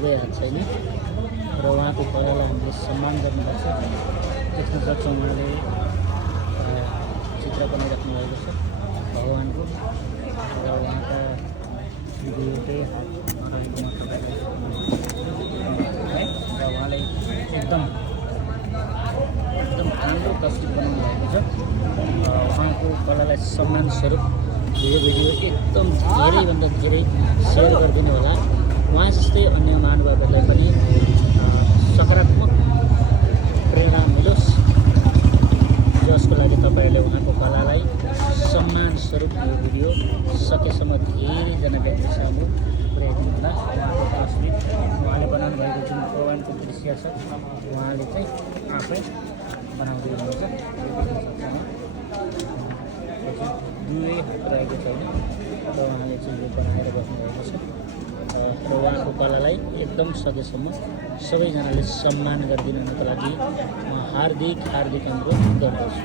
बिर्सिँदै हात छैन र उहाँको कलालाई हामीले सम्मान गर्नुपर्छ। देख्न सक्छौँ उहाँले चित्र पनि राख्नुभएको छ भगवानको र उहाँका दुईवटै हात र उहाँले एकदम राम्रो तस्बिर बनाउनु भएको छ। उहाँको कलालाई सम्मान स्वरूप यो भिडियो एकदम धेरैभन्दा धेरै सेयर गरिदिनु होला। उहाँ जस्तै अन्य महानुभावहरूलाई पनि सकारात्मक प्रेरणा मिलोस्, जसको लागि तपाईँहरूले उहाँको कलालाई सम्मान स्वरूप यो भिडियो सकेसम्म धेरैजना व्यक्ति सामु पुर्याइदिनु होला। उहाँको तस्बिर उहाँले बनाउनु भएको जुन भगवानको दृश्य छ उहाँले चाहिँ आफै बनाउँदै हुनुहुन्छ। दुवै हात रहेको छैन र उहाँले चाहिँ यो बनाएर बस्नुभएको छ र उहाँको कलालाई एकदम सकेसम्म सबैजनाले सम्मान गरिदिनुको लागि म हार्दिक अनुरोध गर्दछु।